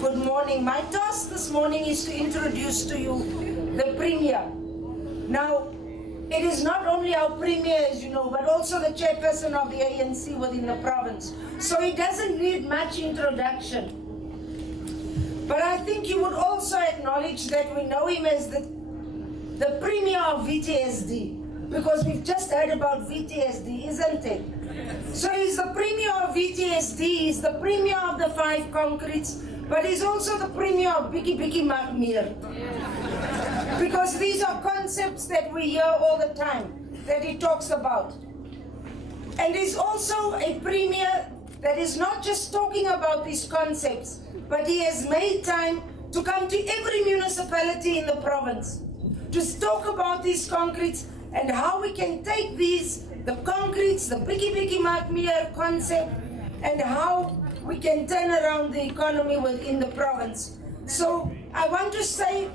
Good morning. My task this morning is to introduce to you the Premier. Now, it is not only our Premier, as you know, but also the chairperson of the ANC within the province. So he doesn't need much introduction. But I think you would also acknowledge that we know him as the Premier of VTSD, because we've just heard about VTSD, isn't it? So he's the Premier of VTSD, he's the Premier of the 5 concretes, but he's also the Premier of Biki Makmir. Because these are concepts that we hear all the time, that he talks about. And he's also a Premier that is not just talking about these concepts, but he has made time to come to every municipality in the province to talk about these concretes and how we can take these, the concretes, the Biki Makmir concept, and how we can turn around the economy within the province. So I want to say,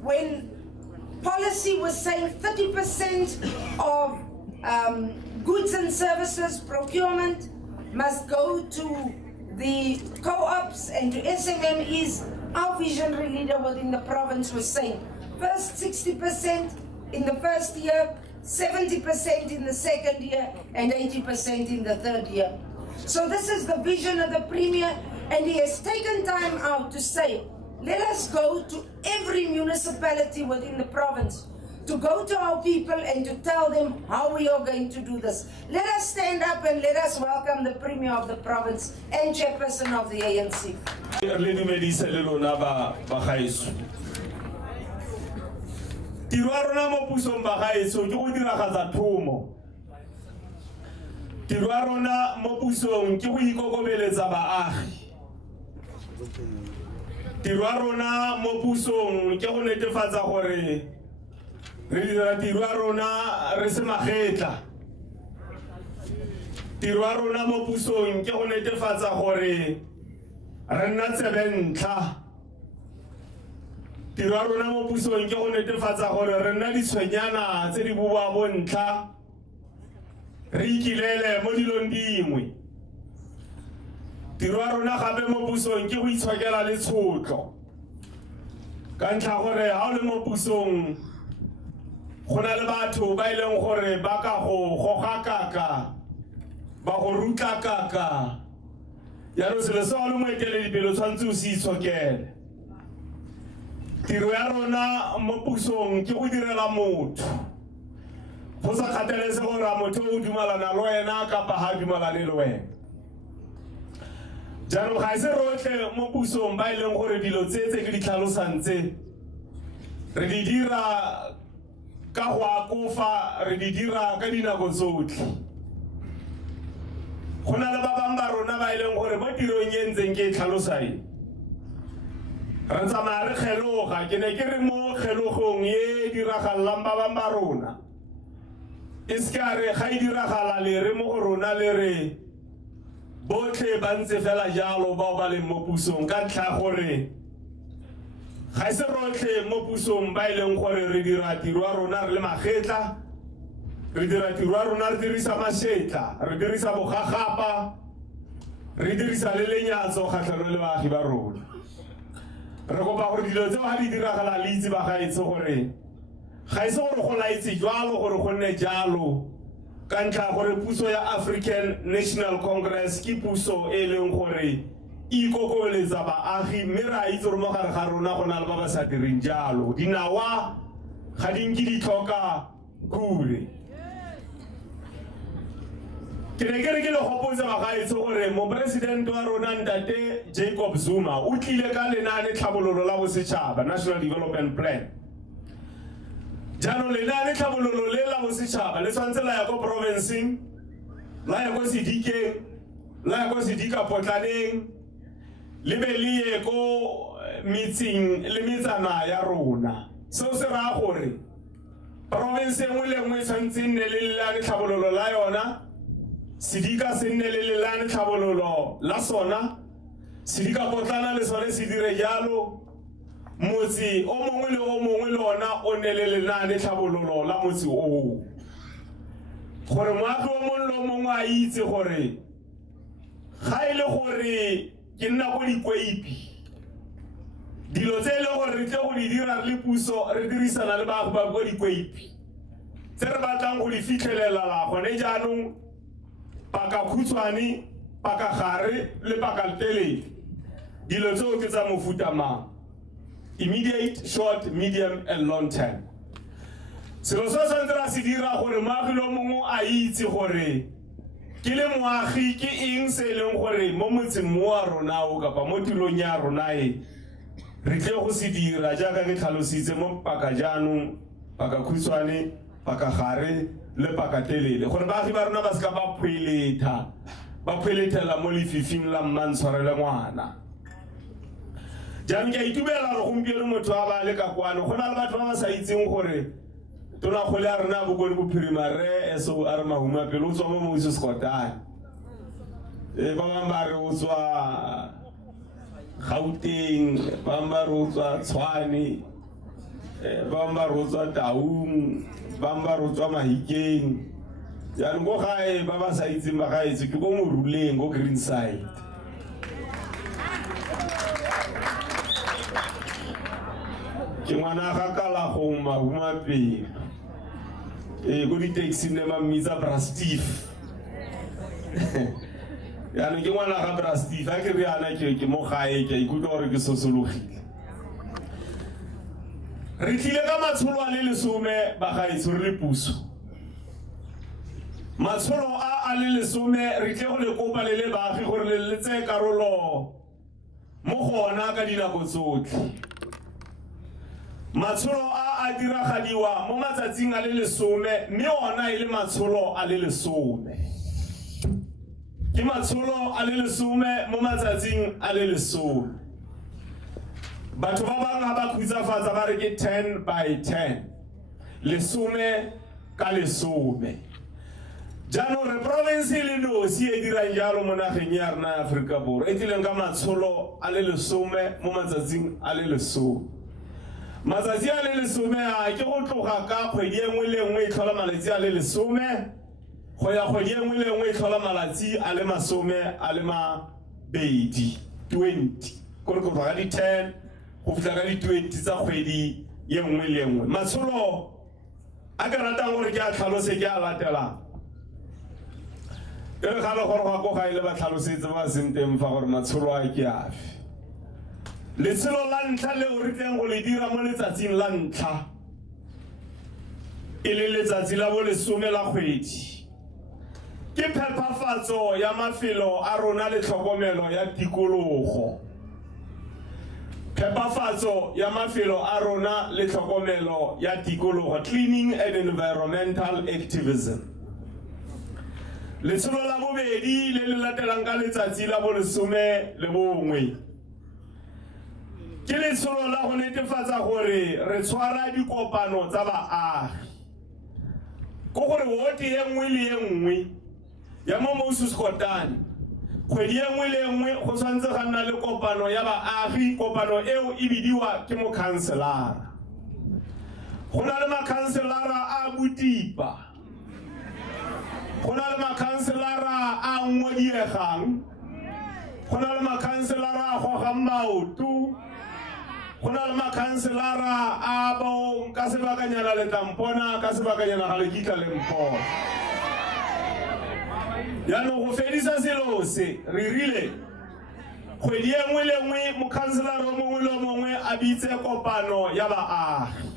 when policy was saying 30% of goods and services procurement must go to the co-ops and to SMMEs, our visionary leader within the province was saying, first 60% in the first year, 70% in the second year, and 80% in the third year. So this is the vision of the Premier, and he has taken time out to say, let us go to every municipality within the province, to go to our people and to tell them how we are going to do this. Let us stand up and let us welcome the Premier of the province and chairperson of the ANC. Tiro ya rona mo pusong ba gaetso ke go diragatsa thomo. Tiro ya rona mo pusong ke go ikokobeletsa baagi. Tiro ya rona mo pusong ke go netefatsa gore re dira tiro ya rona re se magetla. Tiro ya rona mo pusong ke go netefatsa gore re nna tsebentla. Tiro ya rona mo pusong ke go netefatsa gore re nna ditshwenyana tse di boa bontla, re ikilele mo dilong dingwe. Tiro ya rona gape mo pusong ke go itshokela le tshotlo, ka ntlha gore ha o le mo pusong go na le batho ba ileng gore ba ka go goga kaka, ba go rutla kaka, yalo selo se o le moeteledipele o tshwanetse o se itshokele. Tiro ya rona mo pusong ke go direla motho, go sa kgathalese gore motho o dumelana le wena kapa ha dumelane le wena. Jaanong ga se rotlhe mo pusong ba ileng gore dilo tse ke di tlhalosang tse re di dira ka go akofa, re di dira ka dinako tsotlhe. Go na le ba bang ba rona ba ileng gore mo tirong e ntseng ke tlhalosa e re tsamaya re kgeloga, ke ne ke re mo kgelogong e diragalang ba bang ba rona e se ka re ga e diragala le re mo go rona le re botlhe ba ntse fela jalo bao ba leng mo pusong, ka ntlha gore ga se rotlhe mo pusong ba ileng gore re dira tiro ya rona re le magetla, re dira tiro ya rona re dirisa mašetla, re dirisa bogagapa, re dirisa le lenyatso kgatlhanong le baagi ba rona. Re kopa gore dilo tseo ga di diragala le itse ba gaetse gore ga ise gore go laetse jalo gore go nne jalo, ka ntlha gore puso ya African National Congress ke puso e leng gore ikokobeletsa baagi, mme re a itse gore mo gare ga rona go na le ba ba sa direng jalo. Dinawa ga di nke di tlhoka kure. Ke ne ke re ke le gopotsa ba gaetse gore moporesidente wa rona Ntate Jacob Zuma o tlile ka lenaane tlhabololo la bosetšhaba, National Development Plan. jaanong lenaane tlhabololo le la bosetšhaba le tshwanetse la ya ko provinceng, la ya ko sedikeng, la ya ko sedikapotlaneng, le be le ye ko metseng le metsana ya rona. Seo se raya gore province engwe le engwe tshwanetse nne le lenaane tlhabololo la yona, sedika se nne le lenaane tlhabololo la sona, sedikapotlana le sone se dire jalo, motse o mongwe le ona o ne le lenaane tlhabololo la motse o. Gore moagi o mongwe le o mongwe a itse gore ga e le gore ke nna go dikweipi, dilo tse e le gore re tle go di dira re le puso re dirisana le baagi ba go dikweipi tse re batlang go di fitlhelela la gone jaanong, pakakhutshwane, pakagare le pakatelele. Dilo tseo ke tsa mofuta mang? Immediate, short, medium and long term. Selo se tshwanetse ra se dira gore moagi lo mongwe a itse gore ke le moagi ke eng se e leng gore mo motseng mo wa rona o kapa mo tilong ya rona e re tle go se dira jaaka ke tlhalositse mo pakajaanong, pakakhutshwane, pakagare le pakatelele, gore baagi ba rona ba se ka ba phoeletela mo lefifing la mmantshwarele ngwana. Jaanong ke a itumela gore gompieno motho a ba le ka kwano, go na le batho ba ba sa itseng gore Tonakgolo ya rona Bokone Bophirima re eso a re mahuma pele o tswa mo Moses Kotane. Ba bang ba re o tswa Gauteng, ba bang ba re o tswa Tshwane, ba bang ba re o tswa Taung, ba bang ba re o tswa Mahikeng. Jaanong go gae ba ba sa itseng ba gaetsho ke go Moruleng go Greenside. Ke ngwana ga kala go mahuma pele. Go di taxi ne ba mmitsa Bra Steve. Yaanong ke ngwana ga Bra Steve a ke re yana ke mo gae ke ikutlwa gore ke sosologile. Re tlile ka matsholo a le 10 ba gaetsho re le puso. Matsholo a le 10 re tle go le kopa le le baagi gore le tse karolo mo gona ka dinako tsotlhe. Matsholo a diragadiwa mo matsatsing a le 10 mme ona e le matsholo a le 10. Ke matsholo a le 10 mo matsatsing a le 10. Batho ba bang ha ba khutsafatsa ba re ke 10 by 10. 10 ka 10. Jaanong re province le nosi e dirang jalo mo nageng ya rona ya Aforika Borwa e tlileng ka matsholo a le 10 mo matsatsing a le 10. Matsatsi a le 10 a ke go tloga ka kgwedi engwe le engwe e tlhola malatsi a le 10 go ya kgwedi engwe le engwe e tlhola malatsi a le 20 20 gore go tloga di 10 go fitla ka di 20 tsa kgwedi ye nngwe le engwe. Matsholo a ke ratang gore ke a tlhalose ke a latela e re ga le gore ga go ga ile ba tlhalosetse ba seng teng fa gore matsholo a ke afe. Letsholo la ntlha le o re tleng go le dira mo letsatsing la ntlha e le letsatsi la bo 10 la kgwedi ke phepafatso ya mafelo a rona le tlhokomelo ya tikologo. Phepafatso ya mafelo a rona le tlhokomelo ya tikologo, cleaning and environmental activism. Letsholo la bobedi le le latelang ka letsatsi la bo 11 ke letsholo la go netefatsa gore re tshwara dikopano tsa baagi. Go gore wote ye nngwe le ye nngwe ya mo Moses Kotane kgwedi ye nngwe le ye nngwe go tshwanetse ga nna le kopano ya baagi. Kopano eo e bidiwa ke mokhanselara. Go na le makhanselara a Botipa, go na le makhanselara a Ngwadiegang, go na le makhanselara a Gogang Maoto, go na le makhanselara a bo ka sebakanyana le Tampona ka sebakanyana ga le kitla le Mpona. Yaanong go fedisa selo se re rile kgwedi ye nngwe le nngwe mokhanselara o mongwe le o mongwe a bitse kopano ya baagi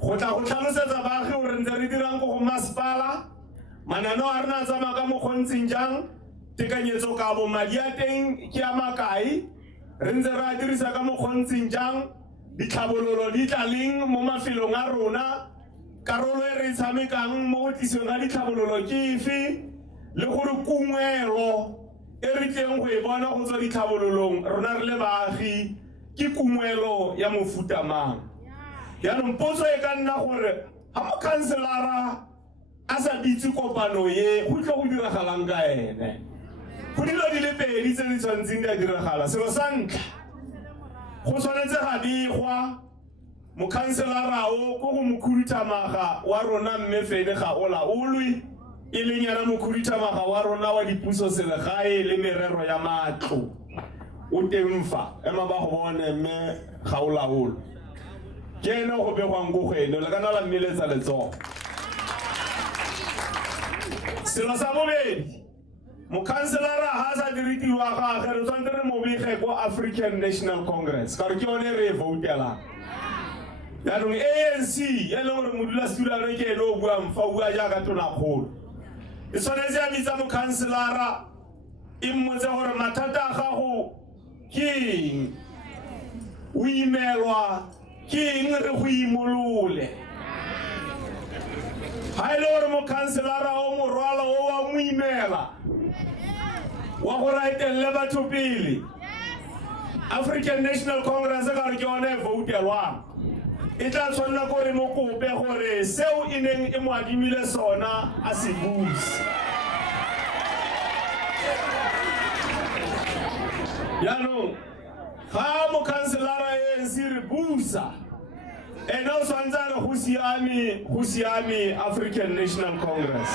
go tla go tlhalosetsa baagi gore ntse re dirang go masepala, mananeo a rena a tsamaya ka mokgontseng jang, tekanyetso kabo madi a teng ke a makae, re ntse re a dirisa ka mokgontseng jang, ditlhabololo di tla leng mo mafelong a rona karolo e re tshamekang mo go tliseng ga ditlhabololo ke efe le gore kungwelo e re tleng go e bona go tswa ditlhabololong rona re le baagi ke kungwelo ya mofuta mang yaanong potso e ka nna gore ga mokhanselara a sa bitse kopano ye go tlo go diragalang ka ene go dilo di le pedi tse di tshwantseng di a diragala selo sa ntlha go tshwanetse ga begwa mokhanselarao ko go mokhuduthamaga wa rona mme Fene ga o laolwe e leng yana mokhuduthamaga wa rona wa dipuso selegae le merero ya matlo o teng fa ema ba go bone mme ga o laolwe ke ene go begwang go gwene le kana la mmeletsa letsogo selo sa bobedi mokhanselara ha sa diritiwa gage re tshwanetse re mo bege ko African National Congress ka re ke yone re e voutela yaanong ANC e leng gore modulasetulano ke ene o buang fa o bua jaaka tonakgolo e tshwanetse a bitsa mokhanselara e mmotse gore mathata a gago ke eng o imelwa ke eng re go imolole ha e le gore mokhanselara o morwalo o wa mo imela wa go raetelle batho pele African National Congress ka re ke yone e voutelwang e tla tshwanela gore mo kope gore seo e neng e mo adimile sona a se buse yaanong ga mokhanselara ANC re busa ene o tshwanetse a re go siame African National Congress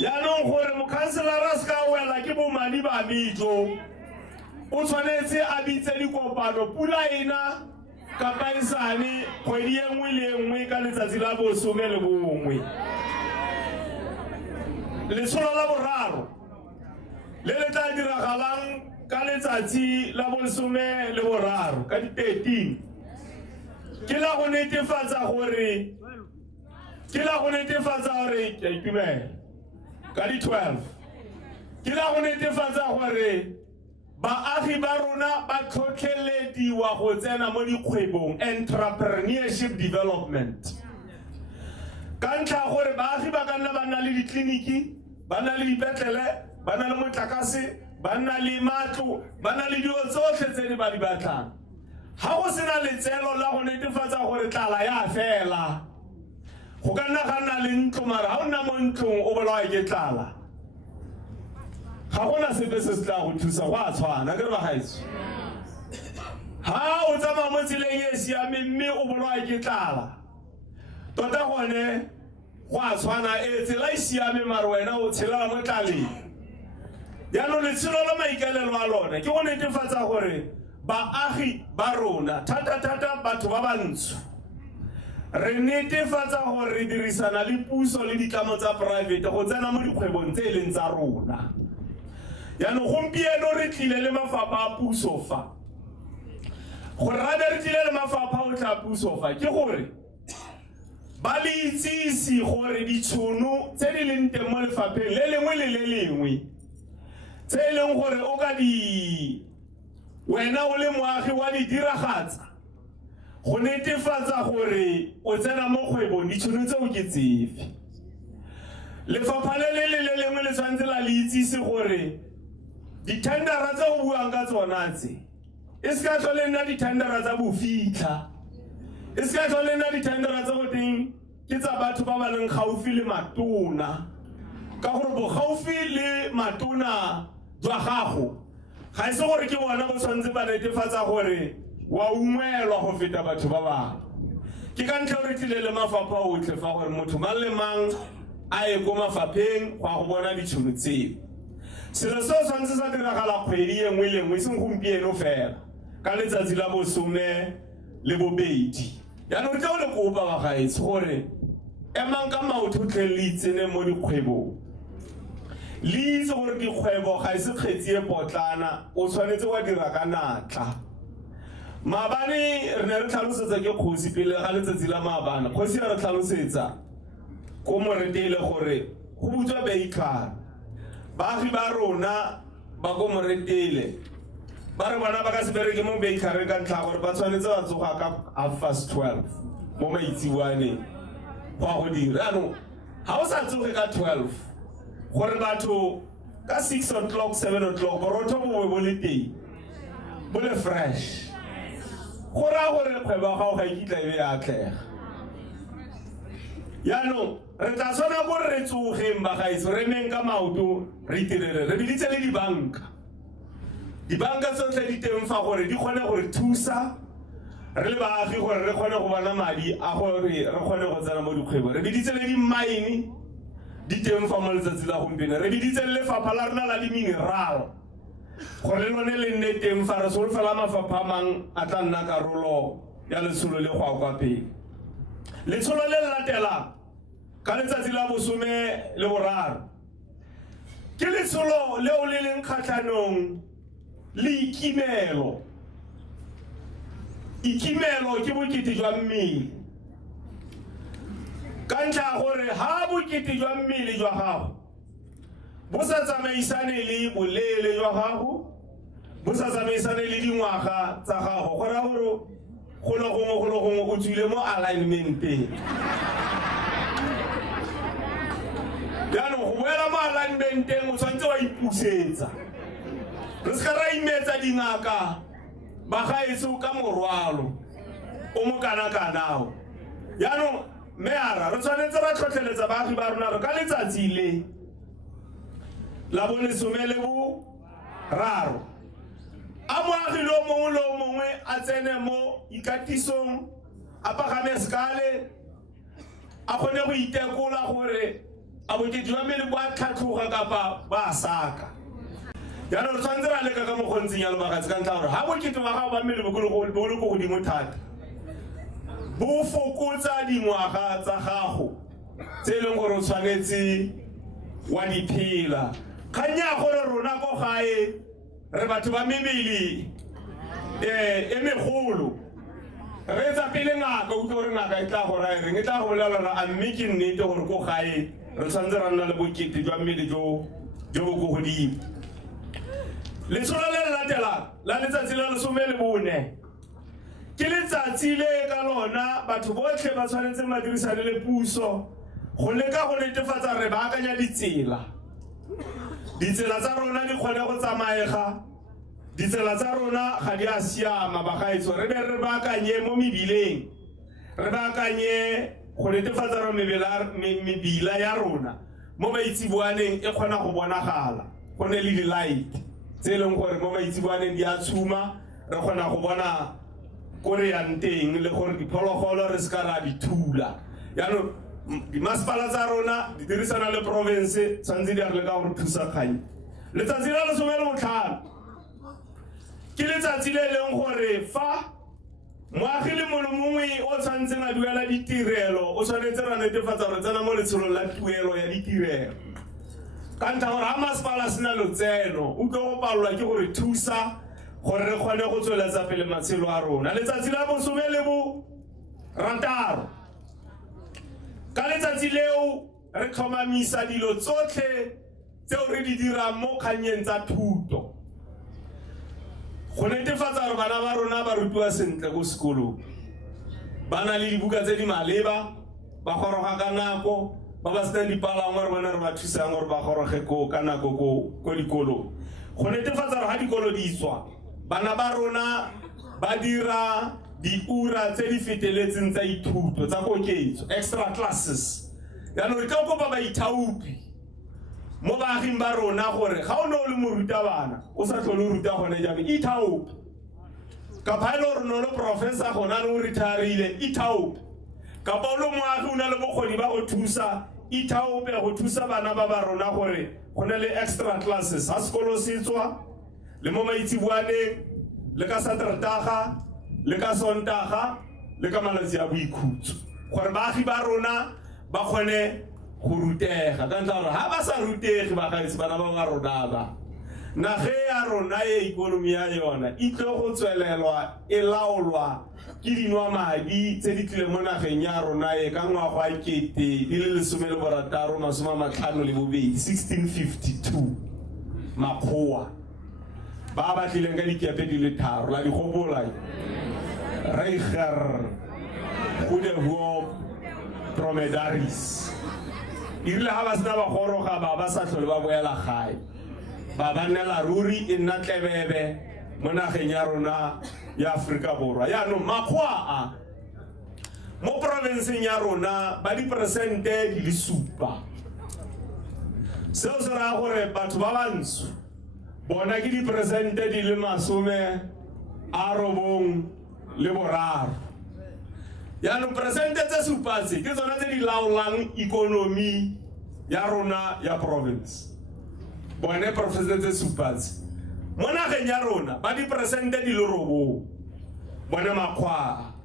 yaanong gore mokhanselara se ka wela ke bomadi ba bitso o tshwanetse a bitse dikopano pula ena kapa isane kgwedi e nngwe le nngwe ka letsatsi la bosome le bongwe letsholo la boraro le le tla diragalang ka letsatsi la bosome le boraro ka di 13 ke la go netefatsa gore ke itumela ka di 12 ke la go netefatsa gore baagi ba rona ba tlhotlhelediwa go tsena mo dikgwebong entrepreneurship development ka ntlha gore baagi ba ka nna ba nna le ditleliniki ba nna le dipetlele ba nna le motlakase ba nna le matlo ba nna le dilo tsotlhe tse di ba di batlang ga go sena letseno la go netefatsa gore tlala ya fela go ka nna ga nna le ntlo mara ga o nna mo ntlong o bolawa ke tlala ga gona sepe se se tla go thusa go a tshwana ke re bagaetso ha o tsamaya mo tseleng e siame mme o bolawa ke tlala tota gone go a tshwana e tsela e siame mare wena o tshelela mo tlaleng yaanong letsholo la maikalelo a lone ke go netefatsa gore baagi ba rona thata batho ba bantsho re netefatsa gore re dirisana le puso le ditlamo tsa private go tsena mo dikgwebong tse e leng tsa rona yaanong gompieno re tlile le mafapha a puso fa gore rabe re tlile le mafapha o tla puso fa ke gore ba le itsisi gore ditšhono tse di leng teng mo lefapheng le lengwe le le lengwe tse e leng gore o ka wena o le moagi wa di diragatsa go netefatsa gore o tsena mo kgwebong ditšhono tseo ke tsefe lefapha le lengwe le tshwanetse la le itsise gore dithendara tse go buang ka tsona tse e se ka tlhole nna dithendara tsa bofitlha e se ka tlhole nna dithendara tse go teng ke tsa batho ba ba leng gaufi le matona ka gore bogaufi le matona jwa gago ga e se gore ke bona bo tshwanetse ba netefatsa gore wa ungwelwa go feta batho ba bangwe ke ka ntlha re tlile le mafapha otlhe fa gore motho mang le mang a ye ko mafapheng go a go bona ditšhono tseo selo seo tshwanetse sa diragala kgwedi e nngwe le nngwe seng gompieno fela ka letsatsi la bosome le bobedi yaanong re tla o le kopa bagaetsho gore emang ka maotho tleng le itsene mo dikgwebong le itse gore dikgwebo ga e se kgetsi e potlana o tshwanetse wa dira ka natla maabane re ne re tlhalosetsa ke kgosi pele ga letsatsi la maabane kgosi ya re tlhalosetsa ko moretele gore go butswa beitlhare baagi ba rona ba ko moretele ba re bona ba ka se bereke mo bakery ka ntlha gore ba tshwanetse ba tsoga ka 12:30 mo maitsibuaneng go a go dira ano ha o sa tsoge ka 12 gore batho ka 6 o'clock 7 o'clock borotho bo le teng bo le fresh go ra gore kgwebo ga o ga ikitla e be ya atlega yaanong re tla tshwana gore re tsogeng bagaetso re neng ka maoto re itirere re biditse le dibanka tsotlhe di teng fa gore di kgone gore thusa re le baagi gore re kgone go bona madi a gore re kgone go tsena mo dikgwebo re biditse le di-mine di teng fa mo letsatsi la gompieno re biditse le lefapha la rena la di-mineral gore le lone le nne teng fa re solofela mafapha a mang a tla nna karolo ya letsholo le go kwa pele letsholo le le latelang ka letsatsi la bosome le boraro ke letsholo leo le leng kgatlhanong le ikimelo ke bokete jwa mmele ka ntlha gore ha bokete jwa mmele jwa gago bo sa tsamaisane le boleele jwa gago bo sa tsamaisane le dingwaga tsa gago go ra gore go le gongwe o tswile mo alignmenteng yaanong go boela mo alignmenteng o tshwanetse wa ipusetsa re se ka ra imetsa dingaka bagaetso ka morwalo o mo kana-kanao yaanong meara re tshwanetse ra tlhotlheletsa baagi ba rona re ka letsatsi le la bolesome le boraro a moagi le o mongwe a tsene mo ikatisong a pagame sekale a kgone go itekola gore a bokete jwa mmele bo a tlhatlhoga kapa ba a saka yaanong re tshwanetse ra leka ka mokgontsing ya lobagatsi ka ntlha gore ha bokete wa gago ba mmele bo le ko godimo thata bo fokotsa dingwaga tsa gago tse e leng gore o tshwanetse wa di phela kgang ya gore rona ko gae re batho ba mebele e megolo re etsa pele ngaka utlwe gore ngaka e tla go raya reng e tla go bolela gore a mme ke nnete gore ko gae re tshwanetse ra nna le bokete jwa mmele jo bo ko godimo letsholo le le latelang la letsatsi la lesome le bone ke letsatsi le ka lona batho botlhe ba tshwanetseng ba dirisane le puso go leka go netefatsa re baakanya ditsela tsa rona di kgone go tsamaega ditsela tsa rona ga di a siama bagaetso re be re baakanye mo mebileng re baakanye go netefatsa gore mebila ya rona mo baitsibuaneng e kgona go bonagala go ne le di-light tse e leng gore mo baitsibuaneng di a tshuma re kgona go bona ko re yang teng le gore diphologolo re se ka ra di thula yaanong dimasepala tsa rona di dirisana le province tshwanetse di a re leka gore thusa kgang letsatsi la lesome le botlhano ke letsatsi le leng gore fa moagi le mongwe o tshwanetseng a duela ditirelo o tshwanetse ra netefatsa gore tsena mo letsholong la tuelo ya ditirelo ka ntlha gore ha masepala sena lotseno o tlo go palelwa ke gore thusa gore re kgone go tsweletsa pele matshelo a rona letsatsi la bosome le borataro ka letsatsi leo re tlhomamisa dilo tsotlhe tseo re di dirang mo kganyeng tsa thuto go netefatsa gore bana ba rona ba rutiwa sentle ko sekolong ba na le dibuka tse di maleba ba goroga ka nako ba ba sena dipalangwa re bona re ba thusang gore ba goroge ka nako ko dikolong go netefatsa gore ha dikolo di tswa bana ba rona ba dira diura tse di feteletseng tsa ithuto tsa koketso extra classes yaanong re ka kopa baithaopi mo baaging ba rona gore ga o ne o le morutabana o sa tlhole o ruta gone jaanong ithaopi kapa e le gore ne o le professor gona le o retirile ithaopi kapa o le moagi o na le bokgoni ba go thusa ithaopi go thusa bana ba ba rona gore go ne le extra classes ha sekolo se tswa le mo maitsibuaneng le ka Saterdaga le ka Sontaga le ka malatsi a boikhutso gore baagi ba rona ba kgone go rutega ka ntlha gore ha ba sa rutege bagaetsi bana ba rona ba nage ya rona e ikonomi ya yona e tle go tswelelwa e laolwa ke dinwa madi tse di tlile mo nageng ya rona e ka ngwaga wa 1652 makgowa ba batlileng ka dikepe di le 3 la di gopola Reiger Goede Hoop Dromedaries irile ha ba sena ba goroga ba sa tlhole ba boela gae ba nela ruri e nna tlebebe mo nageng ya rona ya Afrika Borwa yaanong makgwa a mo provinceng ya rona ba diperesente di le 7 seo se raya gore batho ba bantsho bona ke diperesente di le 93 yaanong peresente tse 7 ke tsona tse di laolang ikonomi ya rona ya province bone peresente tse 7 mo nageng ya rona ba diperesente di le 9 bone makgwa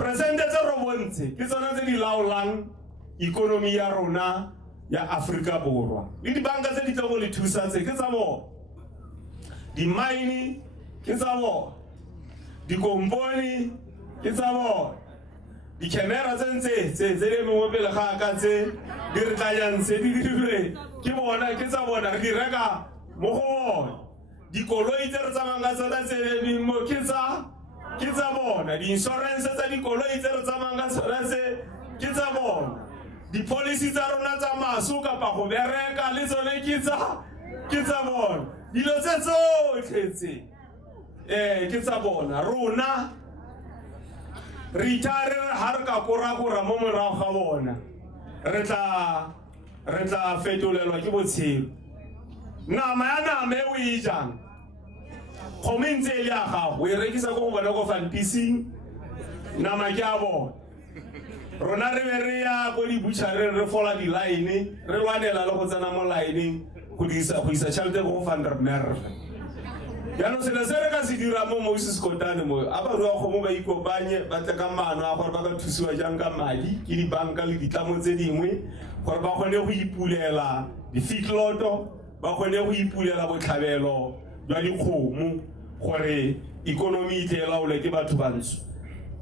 peresente tse 9 ke tsona tse di laolang ikonomi ya rona ya Afrika Borwa le dibanka tse di tlo go le thusa tse ke tsa bona di mine ke tsa bona di komponi ke tsa bona di camera tse le mo pele ga ka tse di re tlayang tse di dirwe ke bona ke tsa bona re di reka mo go bona dikoloi tse re tsamayang ka tsona tse di mo ke tsa bona di insurance tsa dikoloi tse re tsamayang ka tsona tse ke tsa bona di policy tsa rona tsa maso kapa go bereka le tsone ke tsa bona dilo tse tsotlhe tse ke tsa bona rona re itare ha re ka kora mo morago ga bona re tla fetolelwa ke botshelo nama ya nama e o e jang kgomeng tse le ya gago e rekisa go bona go fantising nama ke a bona rona re be re ya go di butchare re fola di line re lwanela le go tsena mo line go isa tšhelete go Van der Merwe yaanong selo se re ka se dira mo Moses Kotane mo a ba rua kgomo ba ikopanye ba tle ka maano a gore ba ka thusiwa jang ka madi ke dibanka le ditlamo tse dingwe gore ba kgone go ipulela di-feedlot ba kgone go ipulela botlhabelo jwa dikgomo gore ikonomi e tle e laolwe ke batho bantsho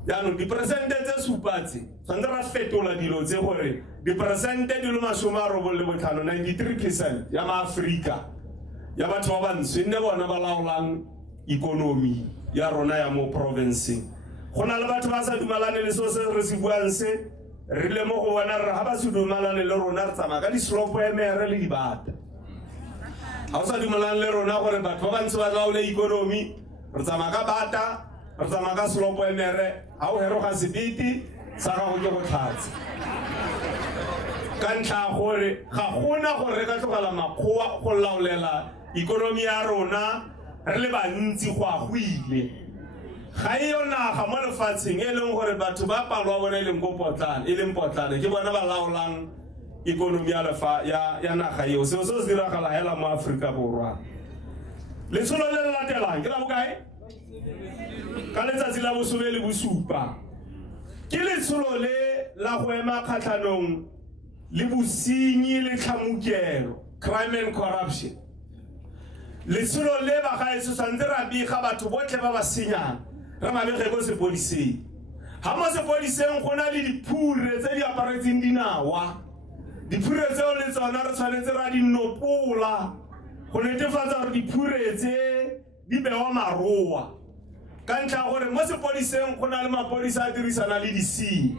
yaanong diperesente tse 7 tse tshwanetse ra fetola dilo tse gore diperesente di le 95 93% ya maaforika ya batho ba bantsho e nne bona ba laolang ikonomi ya rona ya mo provinceng go na le batho ba sa dumalane le seo se re se buang se re le mo go bona re ga ba se dumalane le rona re tsamaya ka dislopo emere le dibata ga o sa dumalane le rona gore batho ba bantsho ba laole ikonomi re tsamaya ka bata re tsamaya ka slopo emere ga o heroga sebete sa gago ke go tlhatsa ka ntlha gore ga gona gore re ka tlogela makgowa go laolela ikonomi ya rona re le bantsi go a go ile ga e yo naga mo lefatsheng e leng gore batho ba palo wa bona e leng potlana ke bona ba laolang ikonomi ya naga eo seo se diragala hela mo Afrika Borwa letsholo le le latelang ke la bokae ka letsatsi la bosome le bosupa ke letsholo le la go ema kgatlhanong le bosenyi le tlhamukelo crime and corruption letsholo le ba gaetso santse ra biga batho botlhe ba ba senyang re mabege go sepodiseng ha mo sepodiseng go na le diphure tse di aparetseng dinawa diphure tseo le tsona re tshwanetse ra di nopola go netefatsa gore diphure tse di bewa maroa ka ntlha gore mo sepodiseng go na le mapodisa a dirisana le di-sea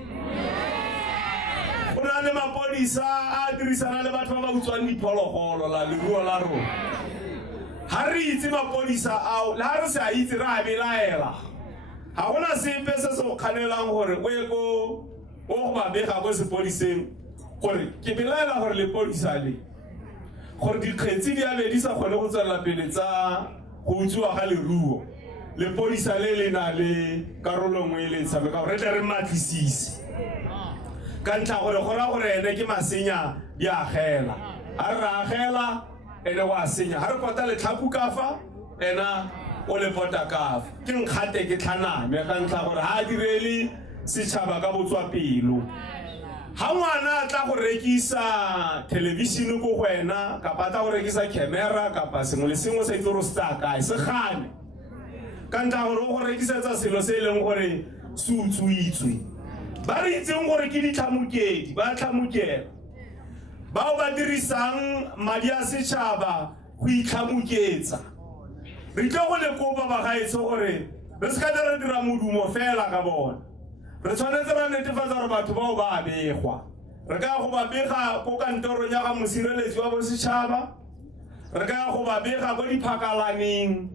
go na le mapodisa a dirisana le batho ba ba utswang diphologolo la leruo la rona ha re itse mapodisa ao le ha re sa itse re a belaela ha gona sepe se se go kganelang gore o ye go ba bega go sepodiseng gore ke belaela gore lepodisa le gore dikgetsi di a be di sa kgone go tswelela pele tsa go utswiwa ga leruo lepodisa le na le karolo nngwe le tshameka gore tle re matlisise ka ntlha gore gora gore ene ke masenya di agela a re agela ene wa senya ha re pota letlhaku ka fa ena o le pota ka fa ke nkgate ke tlhaname ka ntlha gore ha direle setšhaba ka botswa pelo ha ngwana tla go rekisa television go wena kapa tla go rekisa camera kapa sengwe le sengwe se itse go sta kae se gane ka ntlha gore go rekisetsa selo se leng gore se utswitswe ba re itseng gore ke ditlhamukedi ba tlhamukela bao ba dirisang madi a setšhaba go itlhamuketsa re tlo go le kopa ba gaetso gore re se ka re dira modumo fela ka bona re tshwanetse ra netefatsa gore batho bao ba abegwa re ka go ba bega ko kantorong ya ga mosireletsi wa bosetšhaba re ka go ba bega ko diphakalaneng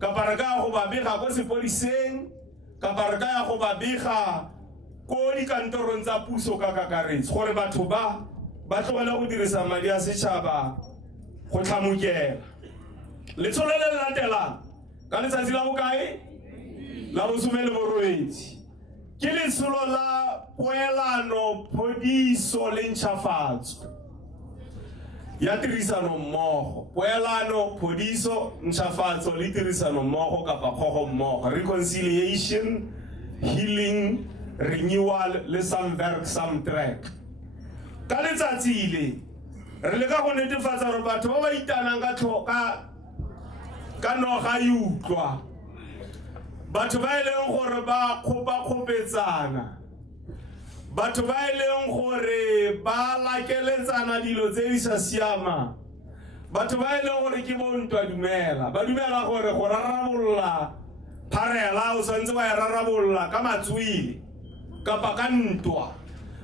kapa re ka go ba bega ko sepodiseng kapa re ka go ba bega ko dikantorong tsa puso ka kakaretso gore batho ba tlogele go dirisa madi a setšhaba go tlhamokela letsholo le le latelang ka letsatsi la bokae la bosome le borobedi ke letsholo la poelano phodiso le ntšhafatso ya tirisano mmogo poelano phodiso ntšhafatso le tirisano mmogo kapa kgogo mmogo reconciliation healing renewal le samwerk samtrek ka letsatsi le re le ka go netefatsa gore batho ba ba itanang ka noga e utlwa batho ba e leng gore ba kgopetsana batho ba e leng gore ba lakeletsana dilo tse di sa siama batho ba e leng gore ke bontwa ba dumela gore go rarabolola pharela o tshwanetse ba e rarabolola ka matswile kapa ka ntwa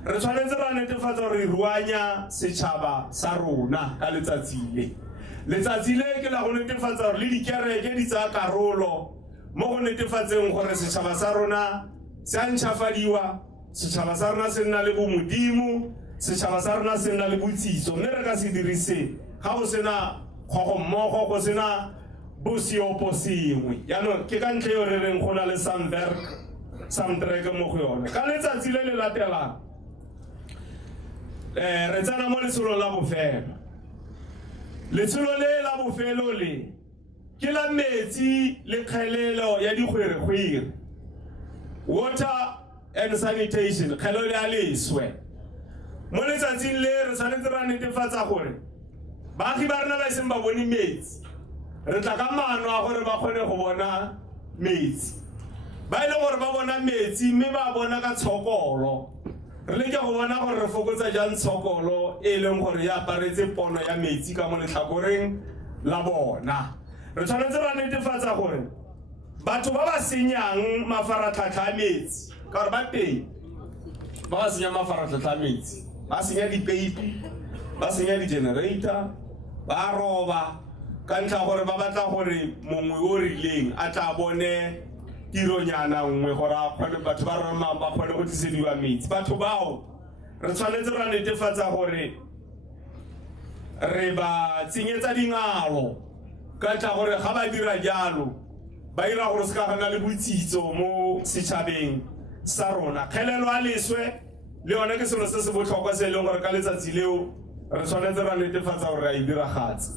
re tshwanetse ra netefatsa gore re ruanya setšhaba sa rona ka letsatsi le ke la go netefatsa gore le dikereke di tsaya karolo mo go netefatseng gore setšhaba sa rona se a ntšhafadiwa setšhaba sa rona se nna le bomodimo setšhaba sa rona se nna le botsitso mme re ka se dirise ga go sena kgogo mmogo go sena boseopo sengwe yaanong ke ka ntlha yo re reng go na le samtrek mo go yone ka letsatsi le le latelang re tsena mo letsholo la bofelo letsholo le la bofelo le ke la metsi le kgelelo ya dikgwerekgwere water and sanitation kgelelo ya leswe mo letsatsing le re tshwanetse ra netefatsa gore baagi ba rena ba iseng ba bone metsi re tla ka maano a gore ba kgone go bona metsi ba ile gore ba bona metsi mme ba bona ka tshokolo re leke go bona gore re fokotsa jang tshokolo e leng gore ya aparetse pono ya metsi ka mo letlhakoreng la bona re tshwanetse ra netefatsa gore batho ba ba senyang mafaratlhatlha a metsi ka gore ba teng ba ba senyang mafaratlhatlha a metsi ba senya dipeipi ba senya di-generator ba roba ka ntlha gore ba batla gore mongwe o rileng a tla bone tironyana nngwe gore a kgone batho ba rona ba kgone go tlisediwa metsi batho bao re tshwanetse ra netefatsa gore re ba tsenyetsa dingalo ka tla gore ga ba dira jalo ba ira gore se ka gana le botsitso mo setšhabeng sa rona kgelelo a leswe le yone ke selo se se botlhokwa se e leng gore ka letsatsi leo re tshwanetse ra netefatsa gore re a e diragatsa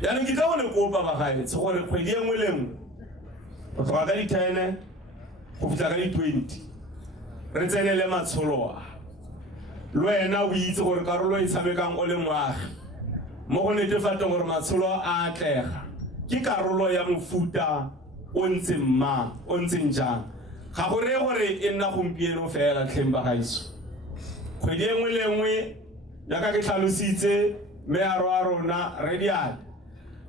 yaanong ke tla go le kopa bagaetsho gore kgwedi e nngwe le nngwe go tloga ka di-10 go fitlha ka di-20 re tsenele matsholo a le wena o itse gore karolo e tshamekang o le moagi mo go netefateng gore matsholo a atlega ke karolo ya mofuta o ntseng mang o ntseng jang ga go reye gore e nna gompieno fela tlheng bagaiso kgwedi e nngwe le nngwe yaka ke tlhalositse mearo a rona re diale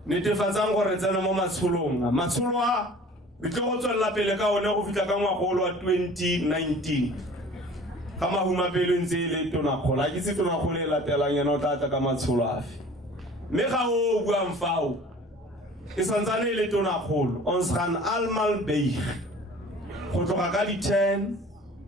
netefatsang gore tsena mo matsholong matsholo a re tlo go tswelela pele ka one go fitlha ka ngwagolo wa 2019 ga mahumapelo ntse e le tonakgolo a ke se tonakgolo e latelang yena o tla tla ka matsholo afe mme ga o buang fao e santsane e le tonakgolo ons gaan almal buig go tloga ka di-10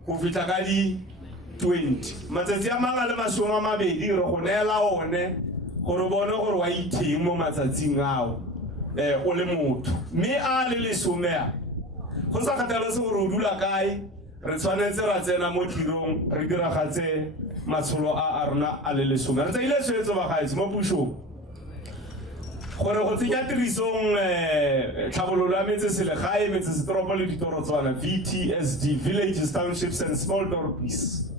go fitlha ka di-20 matsatsi a mang a le 20 re go neela one gore bone gore wa itheng mo matsatsing ao o le motho mme a le lesome a go sa kgathalose gore o dula kae re tshwanetse ra tsena mo tirong re diragatse matsholo a rona a le lesome re tsaile tshwetso bagaetsi mo pusong gore go tsenya tirisong tlhabololo ya metseselegae metsesetoropo le ditorotswana VTSD villages townships and small dorpies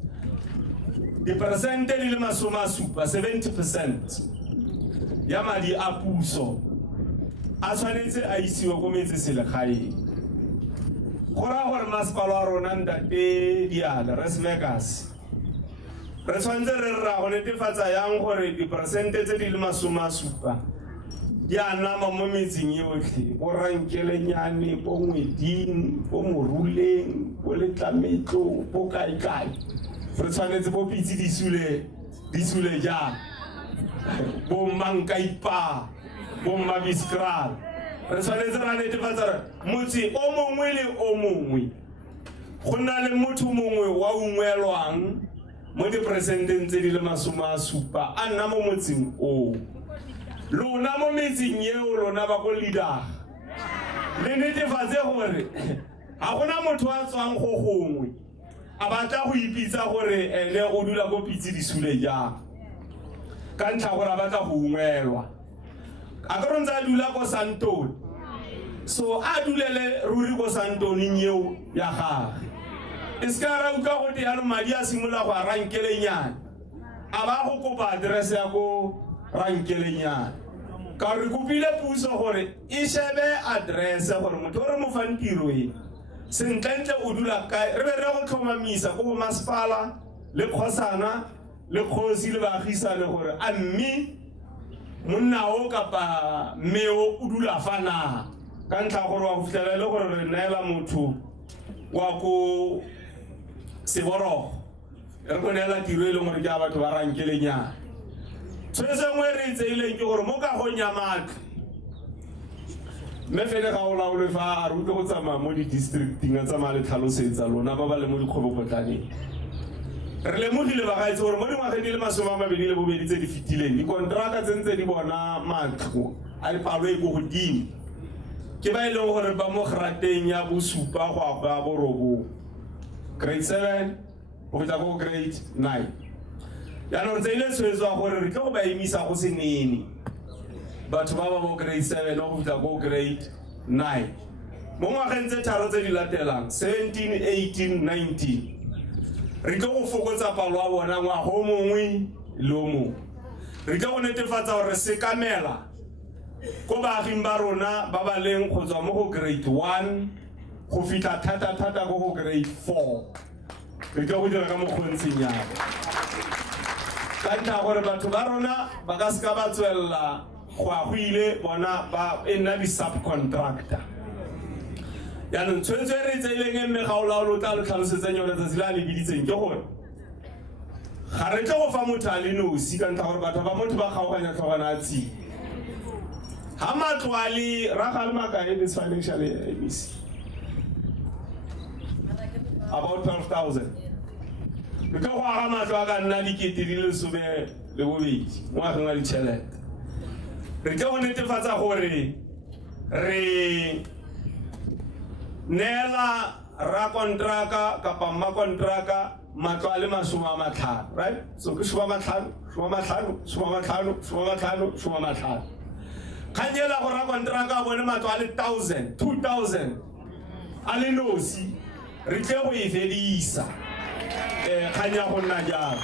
diperesente di le 70% ya madi a puso a tshwanetse a isiwe ko metseselegaeng go raya gore masepala wa rona ntate diala resmekas re tshwanetse re rra go netefatsa yang gore diperesente tse di le 70 di a nama mo metseng yotlhe bo Rankelenyane bo Ngweding bo Moruleng bo Letlametlo bo kae re tshwanetse bo Pitsi di sule jang bo Mankaipa bo Mabiskral re tshwanetse ra netefatsa motse o mongwe le o mongwe go na le motho mongwe wa ungwelwang mo diperesenteng tse di le 70 a nna mo motseng o lona mo metseng eo lona ba go leader le netefatse gore ga gona motho a tswang go gongwe a batla go ipitsa gore ene o dula go Pitsi di sule jang ka ntlha gore a batla go ungwelwa a ka ntse a dula ko Santoni so a dulele ruri ko Santoneng eo ya gage e ska ra utlwa go teano madi a simola go a Rankelenyane a ba go kopa address ya ko Rankelenyane ka re kopile puso gore e shebe address gore motho re mo fang tiro e sentlentle o dula kae re be re go tlhomamisa go masepala le Kgosana le Kgosi le baagisane gore a mme monna o kapa meo o dula fana ka ntlha gore wa go fitlhela le gore re neela motho wa ko Seborogo re go neela tiro e leng gore ke a batho ba Rankelenyane tshwese ngwe re itseileng ke gore mo ka go Nyamatla mme fele ga o laole fa a re go tsamaya mo di-districting a tsamaya le tlhalosetsa lona ba ba le mo dikgwebopotlaneng re lemogile ba gaetse gore mo dingwageng di le 22 tse di fetileng dikontraka tse ntse di bona matlo a dipalo e go godimo ke ba e leng gore ba mo grateng ya bosupa go a go a borobong grade 7 go feta go grade 9 yaanong tse ile tshwetswa gore re tlo go ba emisa go senene batho ba ba bo grade 7 go feta go grade 9 mo ngwageng tse tharo tse di latelang 17 18 19 re tlo go fokotsa palo a bona ngwaga o mongwe le o mongwe re tlo go netefatsa gore sekamela ko baaging ba rona ba ba leng go tswa mo go grade 1 go fita thata go go grade 4 re tlo go dira ka mokgontseng yalo ka ntlha gore batho ba rona ba ka seka ba tswelela go a go ile bona ba nna di-subcontractor yaanong tshwentse re tseileng e mme ga o laolo tla le tlhalosetseng yone tsatsi le a lebiditseng ke gore ga re tle go fa motho a le nosi ka ntlha gore batho ba motho ba kgaoganya tlhogana a tshile ha matlo a le raga le makae this financial ABC about 12,000 le ka go aga matlo a ka nna dikete di le 12 ngwageng wa ditšhelete re tla go netefatsa gore re neela ra kontraka kapa makontraka matlo a le 50 right so ke 50 kanyela go ra kontraka bone matlo a le 1000 2000 a le nosi re tle go e fedisa kanya go nna jalo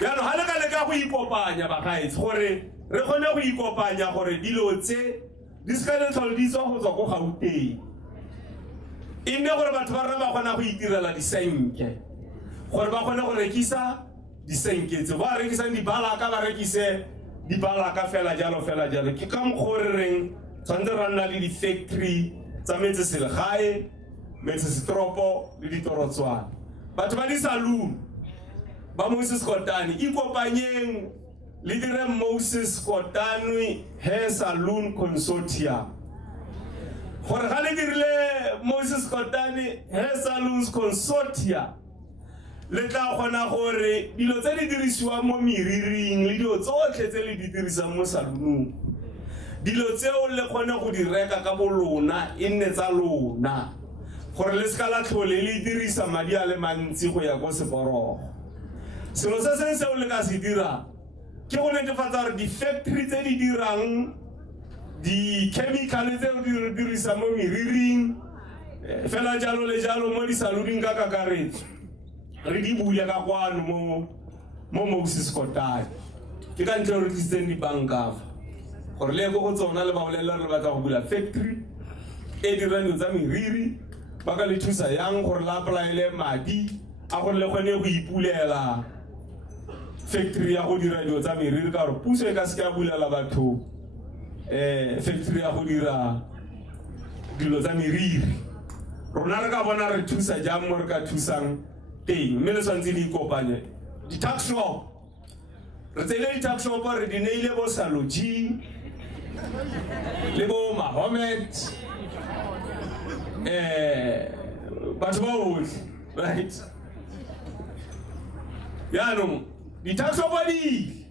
yaanong ga le ka leka go ikopanya bagaetsi gore re kgone go ikopanya gore dilo tse di seka le tlhole di tswa go tswa ko Gauteng e nne gore batho ba rona ba kgona go itirela disenke gore ba kgone go rekisa disenke tse ba rekisang dibalaka ba rekise dibalaka fela jalo ke ka mokgwa re reng tshwanetse ra nna le di-factory tsa metseselegae metsesetoropo le ditorotswana batho ba di-saloon ba Moses Kotane ikopanyeng le dire Moses Kotane Hair Saloon Consortium gore ga le dirile Moses Kotane Hair Saloons Consortium le tla kgona gore dilo tse di dirisiwang mo meriring le dilo tsotlhe tse le di dirisang mo saloonong dilo tseo le kgone go di reka ka bolona e nne tsa lona gore le ska la tlhole le dirisa madi a le mantsi go ya go Seborogo selo se sengwe seo le ka se dira ke go netefatsa gore di-factory tse di dirang di-chemical tseo di dirisa mo meriring fela jalo le jalo mo di-salooneng ka kakaretso re di bule ka kwano mo Moses Kotane ke ka ntle re tlisitseng dibanka gore le go tsona le ba bolelela re batla go bula factory e dirang dilo tsa meriri ba ka le thusa yang gore la apply-ele madi a gore le kgone go ipulela factory ya go dira dilo tsa meriri ka gore puso e ka se ka bulela batho factory ya go dira dilo tsa meriri rona re ka bona re thusa jang mo re ka thusang teng mme le tshwanetse di ikopanye di-tax shop re tseile di-tax shop re di neile bo Saloji le bo Mahomet batho ba botlhe right yaanong di-tax shop di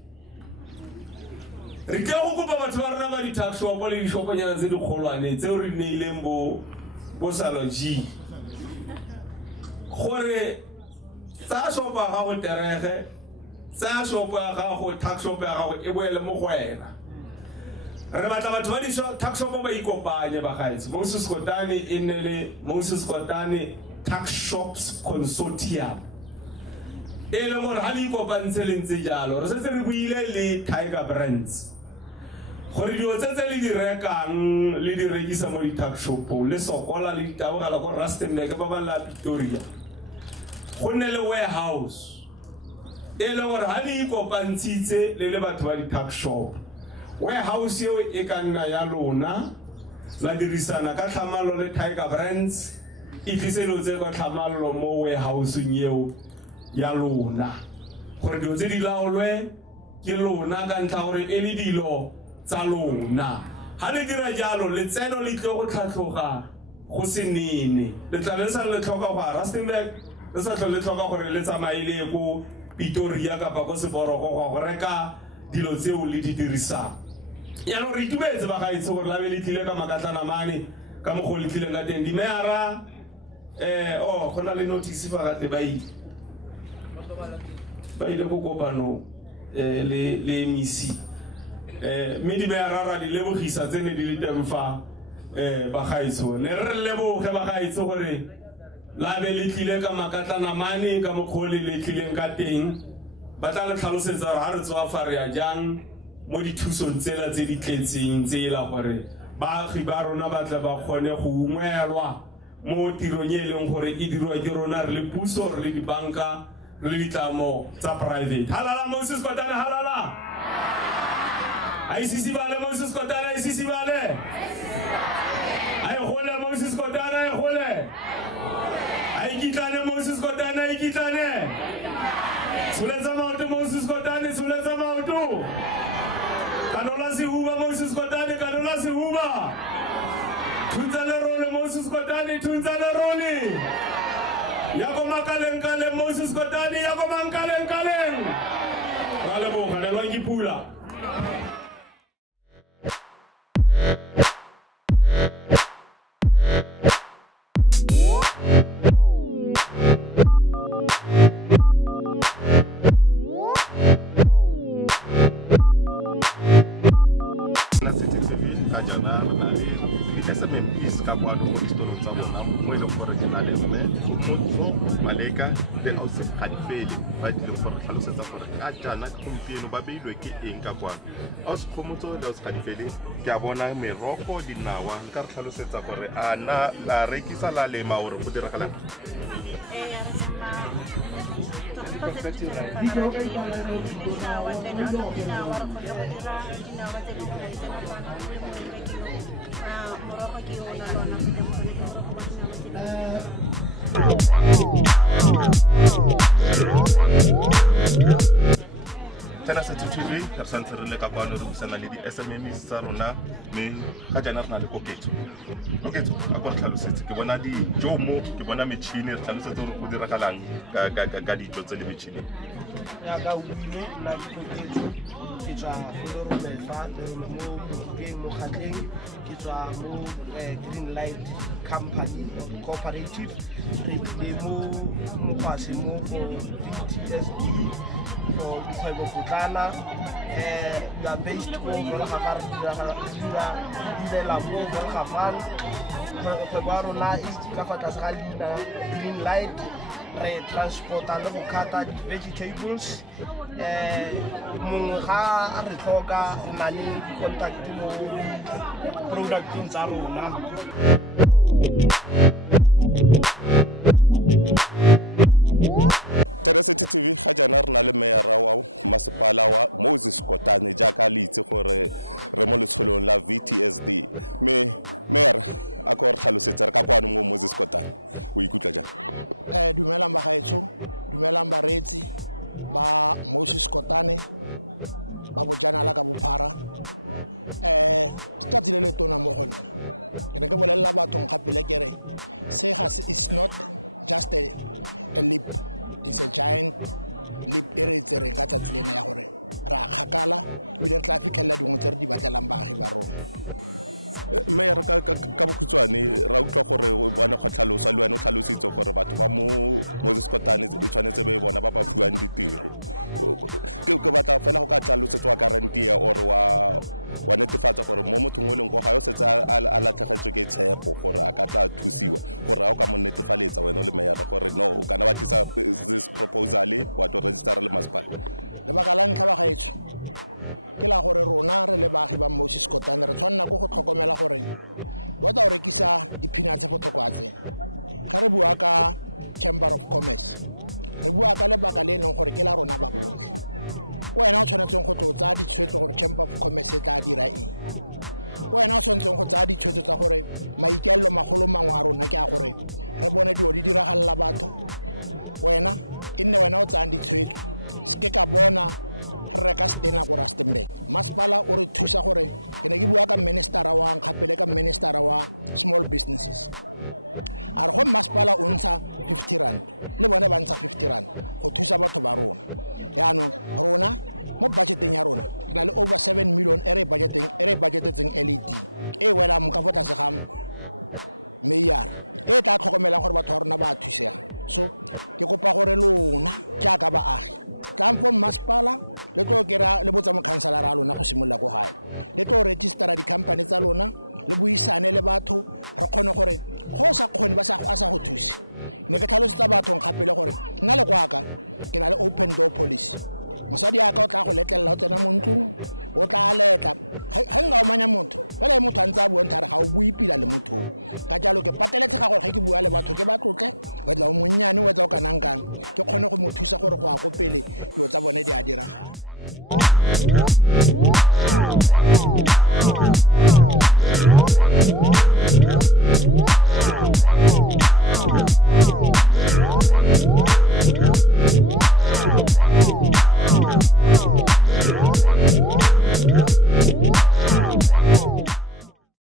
re ke go kopa batho ba rena ba di-tax shop le di-shoponyana tse dikgolwane tseo re di neileng bo Saloji gore tsa shopo ya gago terege tsa shopo ya gago tax shop ya gago e boele mo go wena re batla batho ba di-tax shop ba ikopanye bagaetsi Moses Kotane e nne le Moses Kotane Tax Shops Consortium e leng gore ga le ikopantshe le ntse jalo re setse re buile le Tiger Brands gore dilo tse le di rekang le di rekisa mo di-tax shopong le sokola le ditabogela ko Rustenburg ba ba la Pretoria go nne le warehouse e leng gore ga le ikopantshitse le batho ba di-tax shop warehouse eo e ka nna ya lona la dirisana ka tlhamalo le Tiger Brands e tlise dilo tse ka tlhamallo mo warehouseng eo ya lona gore dilo tse di laolwe ke lona ka ntlha gore e le dilo tsa lona ga le dira jalo letseno le tle go tlhatlhoga go se nene le tla le sa le tlhoka go a Rustenburg le sa tlhole le tlhoka gore le tsamaile ko Pretoria kapa ko Seborogo go reka dilo tseo le di dirisang yaanong re itumetse bagaetse gore la be le tlile ka makatlana mane ka mokgwa le tlileng ka teng dimeara go na le notice fa gatle ba ile go kopano le MEC mme dimeara ra di lebogisa tse ne di le teng fa bagaetso ne re leboge bagaetse gore la be le tlile ka makatlana mane ka mokgwa le tlileng ka teng ba tla le tlhalosetsa gore ga re tswa fa re ya jang mo dithusong tsela tse di tletseng tsela gore baagi ba rona ba tla ba kgone go ungwelwa mo tirong e leng gore e dirwa ke rona re le puso re le dibanka re le ditlamo tsa private halala Moses Kotane halala ICC bale Moses Kotane ICC bale ai gole Moses Kotane ai gole ai kitlane Moses Kotane ai kitlane suletsa maoto Moses Kotane suletsa maoto kanola sehuba Moses Kotane kanola sehuba thuntsa le role Moses Kotane thuntsa le role ya go makaleng kaleng Moses Kotane ya go mankaleng kaleng ra le boga le lwa ke pula ka kwano mo ditorong tsa bona mo e leng gore ke na le mme Motso Maleka le Ausef Kgadifele ba dileng gore tlhalosetsa gore ka jana gompieno ba beilwe ke eng ka kwano Ausef Motso le Ausef Kgadifele ke a bona merogo dinawa nka re tlhalosetsa gore a na la rekisa la lema gore go diragalang Tena se TV re santse re le ka kwano re busana le di-SMMEs tsa rona mme ga jana re na le koketso a go re tlhalosetse ke bona dijo mo ke bona metšhini re tlhalosetse gore go diragalang ka dijo tse le metšhini ya ka uile la koketso ke tswa go romefa mo bukeng mo khatleng ke tswa mo Green Light Company Cooperative re le mo kwase mo for PTSD for dikgwebo potlana we are based on Volgafar dira mo Volgafar kgwebo ya rona e ka fa tlase ga leina Green Light re transporta le go kata di-vegetables mongwe ga a re tlhoka re na le contact mo producteng tsa rona